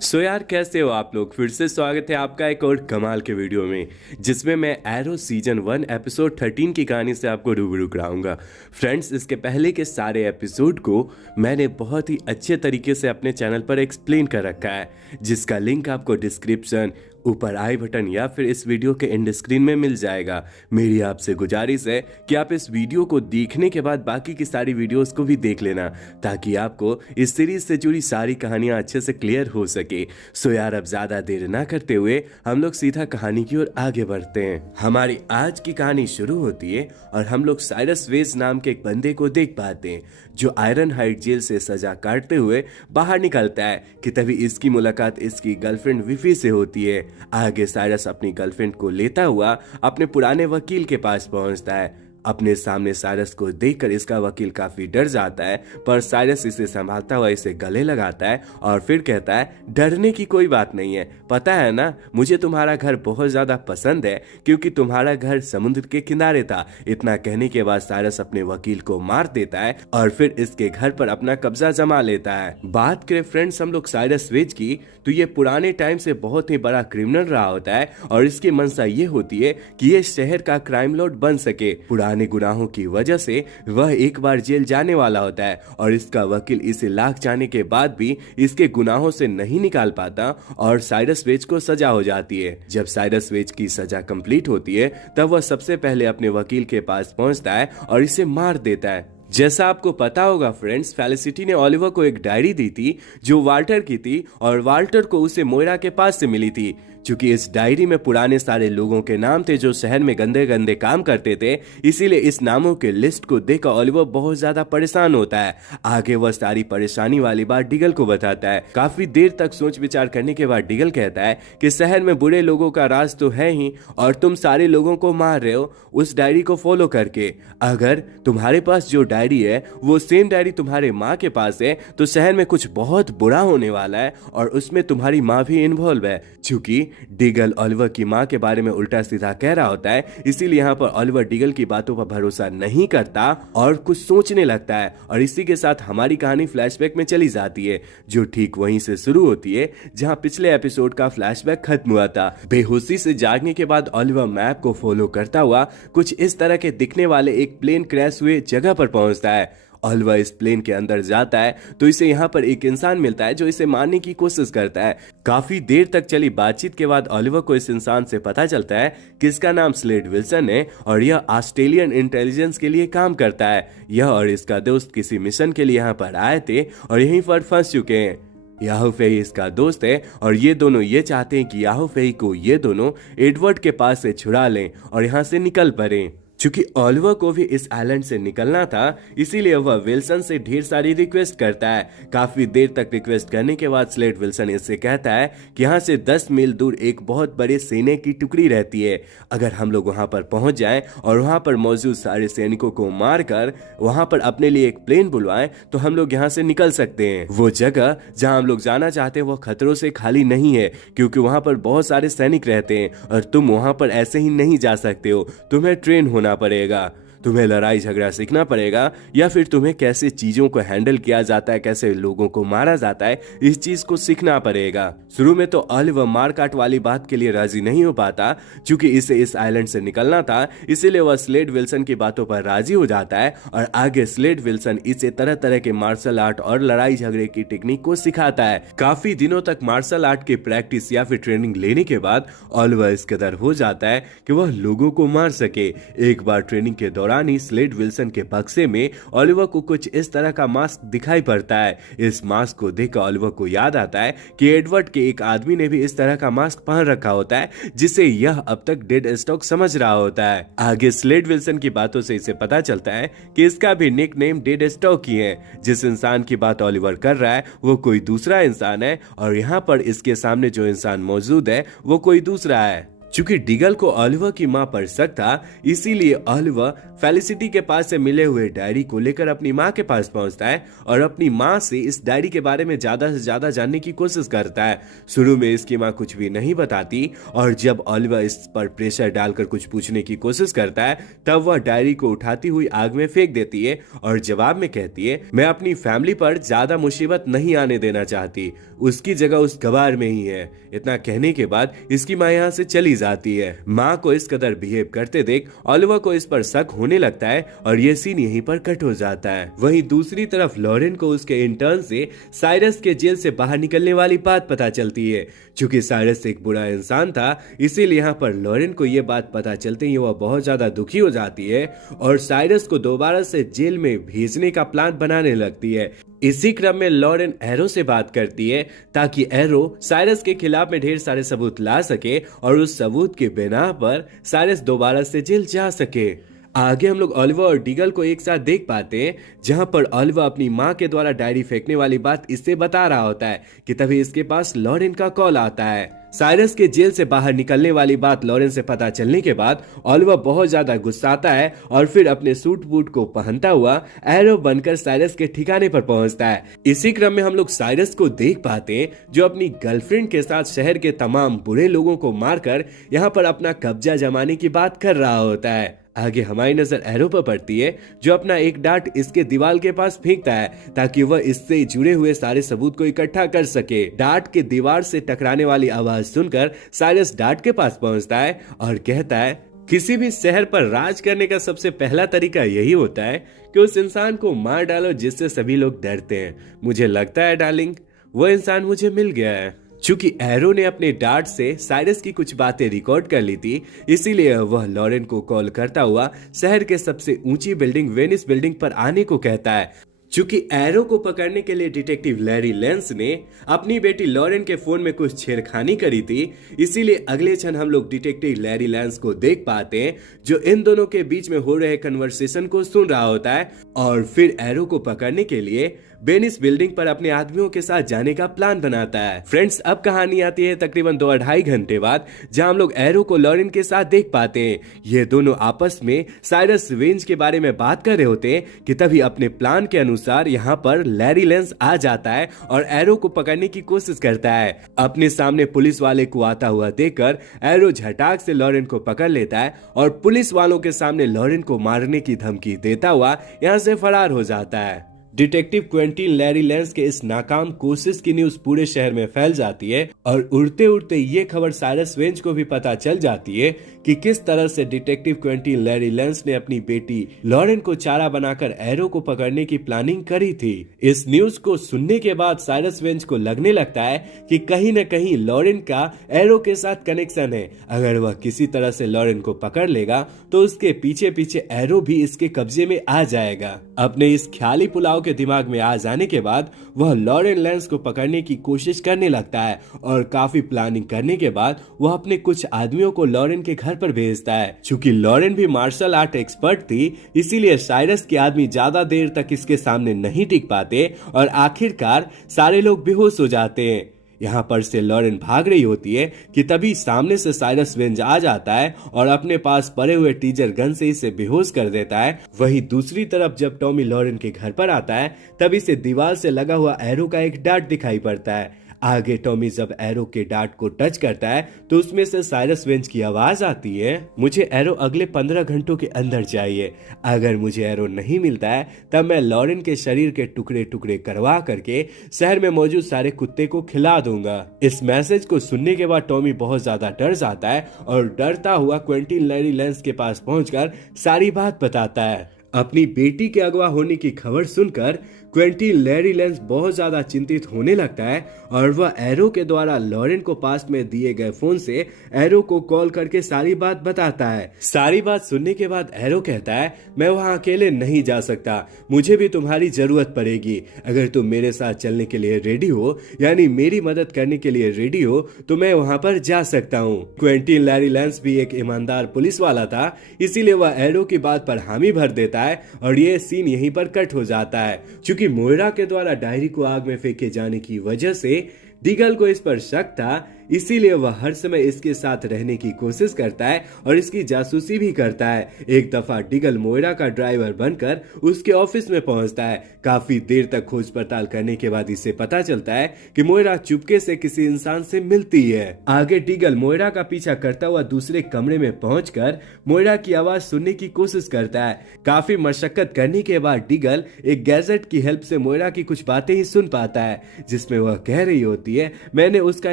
सो यार, कैसे हो आप लोग। फिर से स्वागत है आपका एक और कमाल के वीडियो में, जिसमें मैं एरो सीजन 1 एपिसोड 13 की कहानी से आपको रूबरू कराऊंगा। फ्रेंड्स, इसके पहले के सारे एपिसोड को मैंने बहुत ही अच्छे तरीके से अपने चैनल पर एक्सप्लेन कर रखा है, जिसका लिंक आपको डिस्क्रिप्शन, ऊपर आई बटन या फिर इस वीडियो के एंड स्क्रीन में मिल जाएगा। मेरी आपसे गुजारिश है कि आप इस वीडियो को देखने के बाद बाकी की सारी वीडियोस को भी देख लेना, ताकि आपको इस सीरीज से जुड़ी सारी कहानियां अच्छे से क्लियर हो सके। सो यार, अब ज्यादा देर ना करते हुए हम लोग सीधा कहानी की ओर आगे बढ़ते हैं। हमारी आज की कहानी शुरू होती है और हम लोग साइरस वेज नाम के एक बंदे को देख पाते हैं, जो आयरन हाइट जेल से सजा काटते हुए बाहर निकलता है कि तभी इसकी मुलाकात इसकी गर्लफ्रेंड विफी से होती है। आगे साइरस अपनी गर्लफ्रेंड को लेता हुआ अपने पुराने वकील के पास पहुंचता है। अपने सामने साइरस को देखकर इसका वकील काफी डर जाता है, पर साइरस इसे संभालता हुआ इसे गले लगाता है और फिर कहता है, डरने की कोई बात नहीं है। पता है ना, मुझे तुम्हारा घर बहुत ज्यादा पसंद है, क्योंकि तुम्हारा घर समुद्र के किनारे था। इतना कहने के बाद साइरस अपने वकील को मार देता है और फिर इसके घर पर अपना कब्जा जमा लेता है। बात करें फ्रेंड्स हम लोग साइरस वेज की, तो ये पुराने टाइम से बहुत ही बड़ा क्रिमिनल रहा होता है और इसकी मंशा ये होती है कि ये शहर का क्राइम लॉर्ड बन सके। पुराने गुनाहों की वजह से वह एक बार जेल जाने वाला होता है और इसका वकील इसे लाख जाने के बाद भी इसके गुनाहों से नहीं निकाल पाता और साइरस वेज को सजा हो जाती है। जब साइरस वेज की सजा कंप्लीट होती है, तब वह सबसे पहले अपने वकील के पास पहुंचता है और इसे मार देता है। जैसा आपको पता होगा फ्रेंड्स, फेलिसिटी ने ओलिवर को एक डायरी दी थी जो वाल्टर की थी और वाल्टर को उसे मोइरा के पास से मिली थी। क्योंकि इस डायरी में पुराने सारे लोगों के नाम थे जो शहर में गंदे गंदे काम करते थे, इसीलिए इस नामों के लिस्ट को देखकर ओलिवर बहुत ज्यादा परेशान होता है। आगे वह सारी परेशानी वाली बात डिगल को बताता है। काफी देर तक सोच विचार करने के बाद डिगल कहता है कि शहर में बुरे लोगों का राज तो है ही, और तुम सारे लोगों को मार रहे हो उस डायरी को फॉलो करके। अगर तुम्हारे पास जो डायरी है वो सेम डायरी तुम्हारे माँ के पास है, तो शहर में कुछ बहुत बुरा होने वाला है और उसमें तुम्हारी माँ भी इन्वॉल्व है। क्योंकि डिगल ओलिवर की माँ के बारे में उल्टा सीधा कह रहा होता है, इसीलिए यहाँ पर ओलिवर डिगल की बातों पर भरोसा नहीं करता और कुछ सोचने लगता है। और इसी के साथ हमारी कहानी फ्लैशबैक में चली जाती है, जो ठीक वहीं से शुरू होती है जहाँ पिछले एपिसोड का फ्लैशबैक खत्म हुआ था। बेहोशी से जागने के बाद ओलिवर मैप को फॉलो करता हुआ कुछ इस तरह के दिखने वाले एक प्लेन क्रैश हुए जगह पर पहुंचता है। ओलिवर इस प्लेन के अंदर जाता है तो इसे यहाँ पर एक इंसान मिलता है जो इसे मारने की कोशिश करता है। काफी देर तक चली बातचीत के बाद ओलिवर को इस इंसान से पता चलता है कि इसका नाम स्लेड विल्सन है और यह ऑस्ट्रेलियन इंटेलिजेंस के लिए काम करता है। यह और इसका दोस्त किसी मिशन के लिए यहाँ पर आए थे और यहीं पर फंस चुके हैं। याहू फेई इसका दोस्त है और ये दोनों ये चाहते हैं कि याहू फेई को ये दोनों एडवर्ड के पास से छुड़ा लें और यहाँ से निकल पड़े। चूंकि ओलिवर को भी इस आइलैंड से निकलना था, इसीलिए वह विल्सन से ढेर सारी रिक्वेस्ट करता है। काफी देर तक रिक्वेस्ट करने के बाद स्लेड विल्सन इससे कहता है कि यहाँ से 10 मील दूर एक बहुत बड़े सेना की टुकड़ी रहती है। अगर हम लोग वहां पर पहुंच जाएं और वहां पर मौजूद सारे सैनिकों को मारकर वहां पर अपने लिए एक प्लेन बुलवाएं, तो हम लोग यहाँ से निकल सकते हैं। वो जगह जहाँ हम लोग जाना चाहते हैं वो खतरों से खाली नहीं है, क्योंकि वहां पर बहुत सारे सैनिक रहते हैं और तुम वहां पर ऐसे ही नहीं जा सकते हो। तुम्हें ट्रेन होना पड़ेगा, तुम्हें लड़ाई झगड़ा सीखना पड़ेगा, या फिर तुम्हें कैसे चीजों को हैंडल किया जाता है, कैसे लोगों को मारा जाता है, इस चीज को सीखना पड़ेगा। शुरू में तो ओलिवर मारकाट वाली बात के लिए राजी नहीं हो पाता, क्योंकि इसे इस आइलैंड से निकलना था, इसीलिए वह स्लेड विल्सन की बातों पर राजी हो जाता है और आगे स्लेड विल्सन इसे तरह तरह के मार्शल आर्ट और लड़ाई झगड़े की टेक्निक को सिखाता है। काफी दिनों तक मार्शल आर्ट की प्रैक्टिस या फिर ट्रेनिंग लेने के बाद ओलिवर इस कदर हो जाता है कि वह लोगों को मार सके। एक बार ट्रेनिंग के दौरान स्लेड विल्सन के बक्से में ओलिवर को कुछ इस तरह का मास्क दिखाई पड़ता है। इस मास्क को देखकर ओलिवर को याद आता है कि एडवर्ड के एक आदमी ने भी इस तरह का मास्क पहन रखा होता है, जिसे यह अब तक डेड स्टॉक समझ रहा होता है। आगे स्लेड विल्सन की बातों से इसे पता चलता है कि इसका भी निक नेम डेड स्टॉक ही है। जिस इंसान की बात ओलिवर कर रहा है वो कोई दूसरा इंसान है और यहाँ पर इसके सामने जो इंसान मौजूद है वो कोई दूसरा है। चूंकि डिगल को ओलिवर की मां पर शक था, इसीलिए ओलिवर फेलिसिटी के पास से मिले हुए डायरी को लेकर अपनी मां के पास पहुंचता है और अपनी मां से इस डायरी के बारे में ज्यादा से ज्यादा जानने की कोशिश करता है। शुरू में इसकी मां कुछ भी नहीं बताती और जब ओलिवर इस पर प्रेशर डालकर कुछ पूछने की कोशिश करता है तब वह डायरी को उठाती हुई आग में फेंक देती है और जवाब में कहती है, मैं अपनी फैमिली पर ज्यादा मुसीबत नहीं आने देना चाहती, उसकी जगह उस कबाड़ में ही है। इतना कहने के बाद इसकी मां यहाँ से चली जाती है। मां को इस कदर बिहेव करते देख ओलिवर को इस पर शक होने लगता है और ये सीन यहीं पर कट हो जाता है। वहीं दूसरी तरफ लॉरेन को उसके इंटर्न से साइरस के जेल से बाहर निकलने वाली बात पता चलती है। चूंकि साइरस एक बुरा इंसान था, इसीलिए यहाँ पर लॉरेन को ये बात पता चलते ही वह बहुत ज्यादा दुखी हो जाती है और साइरस को दोबारा से जेल में भेजने का प्लान बनाने लगती है। इसी क्रम में लॉरेन एरो से बात करती है ताकि एरो साइरस के खिलाफ में ढेर सारे सबूत ला सके और उस सबूत के बिना पर साइरस दोबारा से जेल जा सके। आगे हम लोग ओलिवर और डिगल को एक साथ देख पाते हैं, जहां पर ओलिवर अपनी मां के द्वारा डायरी फेंकने वाली बात इससे बता रहा होता है कि तभी इसके पास लॉरेन का कॉल आता है। साइरस के जेल से बाहर निकलने वाली बात लॉरेन से पता चलने के बाद ओलिवर बहुत ज्यादा गुस्साता है और फिर अपने सूट बूट को पहनता हुआ एरो बनकर साइरस के ठिकाने पर पहुंचता है। इसी क्रम में हम लोग साइरस को देख पाते हैं जो अपनी गर्लफ्रेंड के साथ शहर के तमाम बुरे लोगों को मारकर यहाँ पर अपना कब्जा जमाने की बात कर रहा होता है। आगे हमारी नजर एरो पर पड़ती है जो अपना एक डांट इसके दीवार के पास फेंकता है ताकि वह इससे जुड़े हुए सारे सबूत को इकट्ठा कर सके। डांट के दीवार से टकराने वाली आवाज सुनकर साइरस डांट के पास पहुंचता है और कहता है, किसी भी शहर पर राज करने का सबसे पहला तरीका यही होता है कि उस इंसान को मार डालो जिससे सभी लोग डरते हैं। मुझे लगता है डार्लिंग, वो इंसान मुझे मिल गया है। चूंकि एरो ने अपने डांट से साइरस की कुछ बातें रिकॉर्ड कर ली थी, इसीलिए वह लॉरेन को कॉल करता हुआ शहर के सबसे ऊंची बिल्डिंग वेनिस बिल्डिंग पर आने को कहता है। चूंकि एरो को पकड़ने के लिए डिटेक्टिव लैरी लेंस ने अपनी बेटी लॉरेन के फोन में कुछ छेड़खानी करी थी, इसीलिए अगले क्षण हम लोग डिटेक्टिव लैरी लेंस को देख पाते हैं जो इन दोनों के बीच में हो रहे कन्वर्सेशन को सुन रहा होता है और फिर एरो को पकड़ने के लिए वेनिस बिल्डिंग पर अपने आदमियों के साथ जाने का प्लान बनाता है। फ्रेंड्स, अब कहानी आती है तकरीबन 2-2.5 घंटे बाद, जहां हम लोग एरो को लॉरेन के साथ देख पाते हैं। ये दोनों आपस में साइरस वेंज के बारे में बात कर रहे होते हैं कि तभी अपने प्लान के अनुसार यहाँ पर लैरी लेंस आ जाता है और एरो को पकड़ने की कोशिश करता है। अपने सामने पुलिस वाले को आता हुआ देखकर एरो झटाक से लॉरेन को पकड़ लेता है और पुलिस वालों के सामने लॉरेन को मारने की धमकी देता हुआ यहाँ से फरार हो जाता है। डिटेक्टिव क्वेंटिन लैरी लेंस के इस नाकाम कोशिश की न्यूज पूरे शहर में फैल जाती है और उड़ते उड़ते ये खबर साइरस वेंज को भी पता चल जाती है कि किस तरह से डिटेक्टिव क्वेंटिन लैरी लेंस ने अपनी बेटी लॉरेन को चारा बनाकर एरो को पकड़ने की प्लानिंग करी थी। इस न्यूज को सुनने के बाद साइरस वेंज को लगने लगता है कि कहीं न कहीं लॉरेन का एरो के साथ कनेक्शन है। अगर वह किसी तरह से लॉरेन को पकड़ लेगा तो उसके पीछे पीछे एरो भी इसके कब्जे में आ जाएगा। अपने इस ख्याली पुलाव के दिमाग में आ जाने के बाद वह लॉरेन लेंस को पकड़ने की कोशिश करने लगता है और काफी प्लानिंग करने के बाद वह अपने कुछ आदमियों को लॉरेन के घर पर भेजता है। चूंकि लॉरेन भी मार्शल आर्ट एक्सपर्ट थी, इसीलिए साइरस के आदमी ज्यादा देर तक इसके सामने नहीं टिक पाते और आखिरकार सारे लोग बेहोश हो जाते हैं। यहाँ पर से लॉरेन भाग रही होती है कि तभी सामने से साइरस वेंज आ जाता है और अपने पास पड़े हुए टीजर गन से इसे बेहोश कर देता है। वहीं दूसरी तरफ जब टॉमी लॉरेन के घर पर आता है तब इसे दीवार से लगा हुआ एरो का एक डार्ट दिखाई पड़ता है। आगे टॉमी जब एरो के डार्ट को टच करता है तो उसमें से साइरस वेंज की आवाज आती है, मुझे एरो अगले 15 घंटों के अंदर चाहिए। अगर मुझे एरो नहीं मिलता है तब मैं लॉरेन के शरीर के टुकड़े टुकड़े करवा करके शहर में मौजूद सारे कुत्ते को खिला दूंगा। इस मैसेज को सुनने के बाद टॉमी बहुत ज्यादा डर जाता है और डरता हुआ क्वेंटिन लैरी लेंस के पास पहुंचकर सारी बात बताता है। अपनी बेटी के अगवा होने की खबर सुनकर क्वेंटिन लैरी लेंस बहुत ज्यादा चिंतित होने लगता है और वह एरो के द्वारा लॉरेन को पास में दिए गए फोन से एरो को कॉल करके सारी बात बताता है। सारी बात सुनने के बाद एरो कहता है, मैं वहां अकेले नहीं जा सकता, मुझे भी तुम्हारी जरूरत पड़ेगी। अगर तुम मेरे साथ चलने के लिए रेडी हो, यानी मेरी मदद करने के लिए रेडी हो, तो मैं वहां पर जा सकता हूँ। क्वेंटिन लैरी लेंस भी एक ईमानदार पुलिस वाला था, इसीलिए वह एरो की बात पर हामी भर देता है और ये सीन यहीं पर कट हो जाता है। चूंकि मोइरा के द्वारा डायरी को आग में फेंके जाने की वजह से डिगल को इस पर शक था, इसीलिए वह हर समय इसके साथ रहने की कोशिश करता है और इसकी जासूसी भी करता है। एक दफा डिगल मोइरा का ड्राइवर बनकर उसके ऑफिस में पहुंचता है। काफी देर तक खोज पड़ताल करने के बाद इसे पता चलता है कि मोइरा चुपके से किसी इंसान से मिलती है। आगे डिगल मोइरा का पीछा करता हुआ दूसरे कमरे में पहुंचकर मोइरा की आवाज सुनने की कोशिश करता है। काफी मशक्कत करने के बाद डिगल एक गैजेट की हेल्प से मोइरा की कुछ बातें ही सुन पाता है, जिसमें वह कह रही होती है, मैंने उसका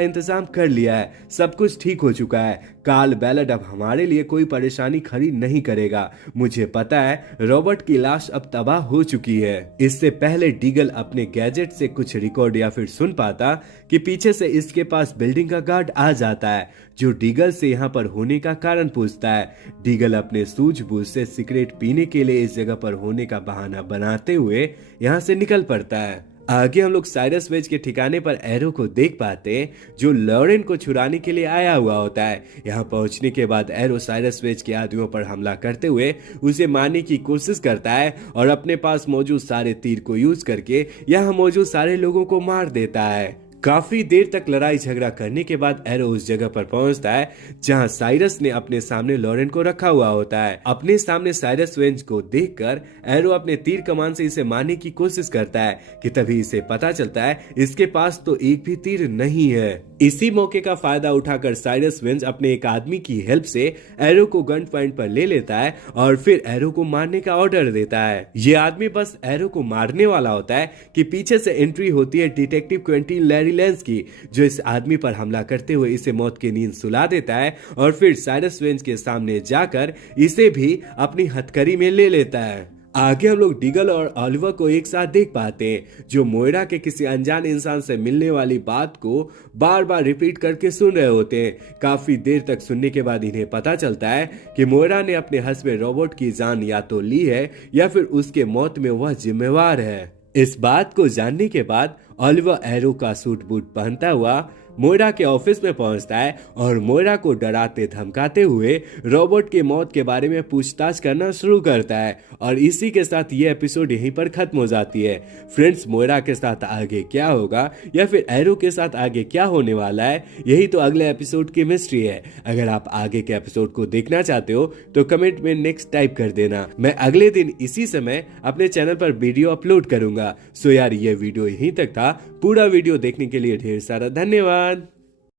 इंतजाम कर लिया है, सब कुछ ठीक हो चुका है। कार्ल बैलेट अब हमारे लिए कोई परेशानी खड़ी नहीं करेगा। मुझे पता है रॉबर्ट की लाश अब तबाह हो चुकी है। इससे पहले डिगल अपने गैजेट से कुछ रिकॉर्ड या फिर सुन पाता कि पीछे से इसके पास बिल्डिंग का गार्ड आ जाता है, जो डिगल से यहाँ पर होने का कारण पूछता है। डिगल अपने सूझबूझ से सिगरेट पीने के लिए इस जगह पर होने का बहाना बनाते हुए यहाँ से निकल पड़ता है। आगे हम लोग साइरस वेज के ठिकाने पर एरो को देख पाते हैं, जो लॉरेन को छुड़ाने के लिए आया हुआ होता है। यहाँ पहुंचने के बाद एरो साइरस वेज के आदमियों पर हमला करते हुए उसे मारने की कोशिश करता है और अपने पास मौजूद सारे तीर को यूज करके यहाँ मौजूद सारे लोगों को मार देता है। काफी देर तक लड़ाई झगड़ा करने के बाद एरो उस जगह पर पहुंचता है जहां साइरस ने अपने सामने लॉरेन को रखा हुआ होता है। अपने सामने साइरस वेंज को देखकर एरो अपने तीर कमान से इसे मारने की कोशिश करता है कि तभी इसे पता चलता है इसके पास तो एक भी तीर नहीं है। इसी मौके का फायदा उठाकर साइरस वेंज अपने एक आदमी की हेल्प से एरो को गन पॉइंट पर ले लेता है और फिर एरो को मारने का ऑर्डर देता है। ये आदमी बस एरो को मारने वाला होता है कि पीछे से एंट्री होती है डिटेक्टिव क्विंटीन लैरी लेंस की, जो इस आदमी पर हमला करते हुए इसे मौत की नींद सुला देता है और फिर साइरस वेंज के सामने जाकर इसे भी अपनी हथकड़ी में ले लेता है। आगे हम लोग डिगल और ऑलिवर को एक साथ देख पाते हैं, जो मोइरा के किसी अनजान इंसान से मिलने वाली बात को बार बार रिपीट करके सुन रहे होते हैं। काफी देर तक सुनने के बाद इन्हें पता चलता है कि मोइरा ने अपने हस्बैंड रॉबर्ट की जान या तो ली है या फिर उसके मौत में वह जिम्मेवार है। इस बात को जानने के बाद ऑलिवर एरो का सूट बूट पहनता हुआ मोइरा के ऑफिस में पहुंचता है और मोइरा को डराते धमकाते हुए रॉबर्ट के मौत के बारे में पूछताछ करना शुरू करता है। और इसी के साथ ये एपिसोड यहीं पर खत्म हो जाती है। फ्रेंड्स, मोइरा के साथ आगे क्या होगा या फिर एरो के साथ आगे क्या होने वाला है, यही तो अगले एपिसोड की मिस्ट्री है। अगर आप आगे के एपिसोड को देखना चाहते हो तो कमेंट में नेक्स्ट टाइप कर देना। मैं अगले दिन इसी समय अपने चैनल पर वीडियो अपलोड करूंगा। सो यार, ये वीडियो यहीं तक था। पूरा वीडियो देखने के लिए ढेर सारा धन्यवाद।